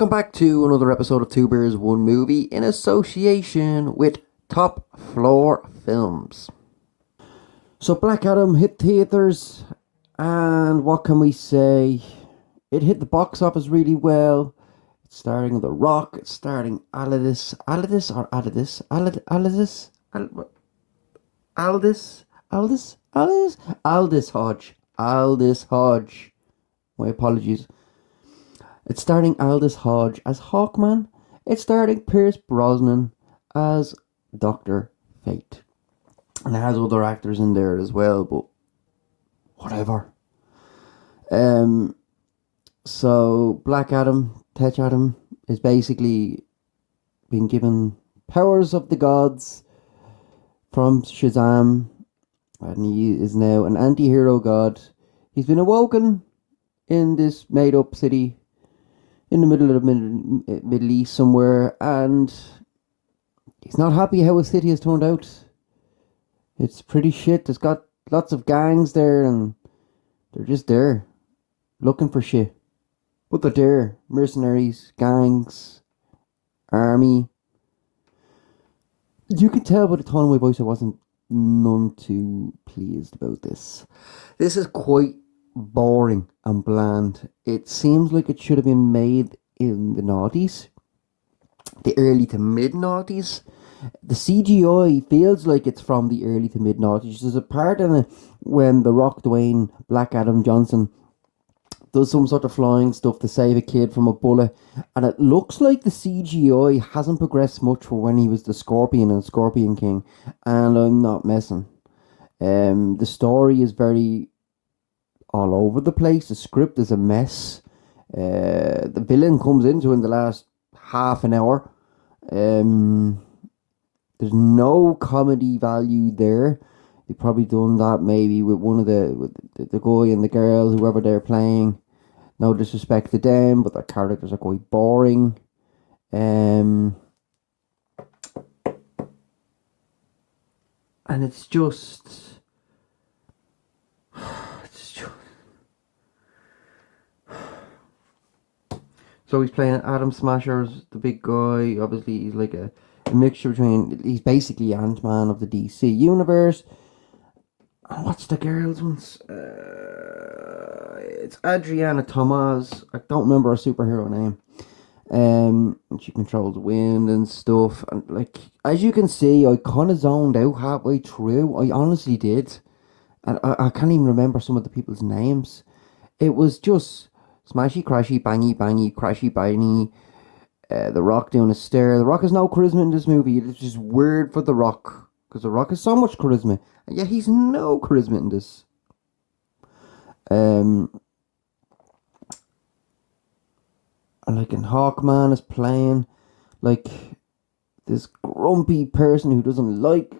Welcome back to another episode of Two Beers, One Movie in association with Top Floor Films. So Black Adam hit theatres, and what can we say? It hit the box office really well. It's starring The Rock, it's starring Aldis Hodge. My apologies. It's starring Aldis Hodge as Hawkman. It's starring Pierce Brosnan as Dr. Fate. And it has other actors in there as well, but whatever. So Black Adam, Teth-Adam, is basically been given powers of the gods from Shazam, and he is now an anti-hero god. He's been awoken in this made-up city in the middle of the Middle East somewhere, and he's not happy how his city has turned out. It's pretty shit. There's got lots of gangs there, and they're just there, looking for shit. But they're there. Mercenaries, gangs, army. You can tell by the tone of my voice I wasn't none too pleased about this. This is quite boring and bland. It seems like it should have been made in the noughties, the early to mid noughties. The CGI feels like it's from the early to mid noughties. There's a part in it when The Rock, Dwayne Black Adam Johnson does some sort of flying stuff to save a kid from a bullet, and it looks like the CGI hasn't progressed much for when he was the Scorpion and Scorpion King, and I'm not messing. The story is very all over the place. The script is a mess. The villain comes into in the last half an hour. There's no comedy value there. They've probably done that maybe with one of the guy and the girl, whoever they're playing. No disrespect to them, but their characters are quite boring. And it's just so he's playing Adam Smasher, the big guy. Obviously, he's like a mixture between. He's basically Ant-Man of the DC universe. And what's the girl's ones? It's Adriana Tomaz. I don't remember her superhero name. She controls wind and stuff. And like, as you can see, I kind of zoned out halfway through. I honestly did, and I can't even remember some of the people's names. It was just smashy, crashy, bangy, bangy, crashy, bangy. The Rock doing a stare. The Rock has no charisma in this movie. It's just weird for The Rock, because The Rock has so much charisma, and yet he's no charisma in this. And like in Hawkman is playing like this grumpy person who doesn't like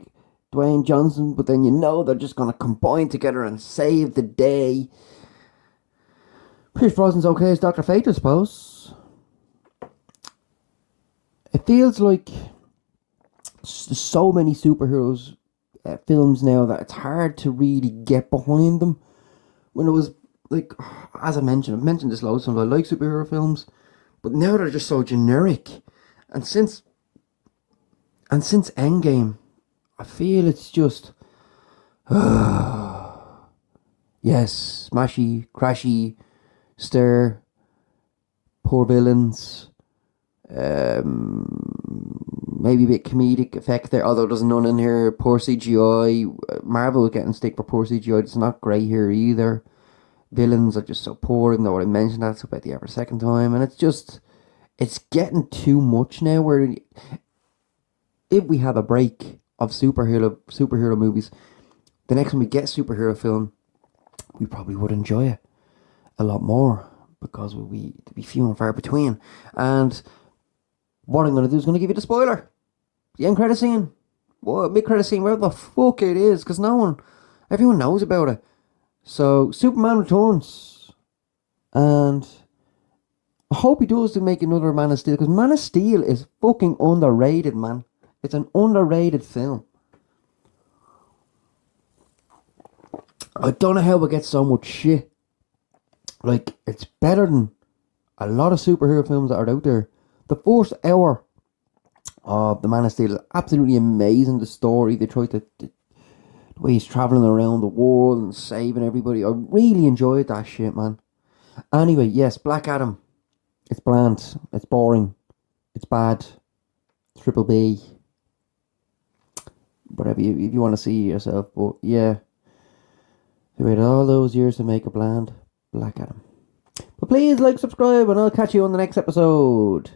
Dwayne Johnson, but then you know they're just gonna combine together and save the day. Pierce Brosnan's okay as Dr. Fate, I suppose. It feels like there's so many superheroes films now that it's hard to really get behind them. When it was like, as I've mentioned this loads of times, I like superhero films, but now they're just so generic. And since Endgame, I feel it's just yes, smashy, crashy, stare, poor villains, maybe a bit comedic effect there, although there's none in here. Poor CGI. Marvel getting stick for poor CGI. It's not great here either. Villains are just so poor, even though I mentioned that about the every second time, and it's getting too much now. Where if we have a break of superhero movies, the next time we get superhero film, we probably would enjoy it a lot more, because we'll be few and far between. And what I'm going to do is going to give you the spoiler. The end credit scene. What, mid credit scene, wherever the fuck it is, because everyone knows about it. So, Superman returns. And I hope he does to make another Man of Steel, because Man of Steel is fucking underrated, man. It's an underrated film. I don't know how it gets so much shit. Like, it's better than a lot of superhero films that are out there. The first hour of The Man of Steel is absolutely amazing. The story, they tried to, the way he's traveling around the world and saving everybody. I really enjoyed that shit, man. Anyway, yes, Black Adam. It's bland. It's boring. It's bad. Triple B. Whatever if you want to see yourself. But yeah, they waited all those years to make a bland Black Adam. But please like, subscribe, and I'll catch you on the next episode.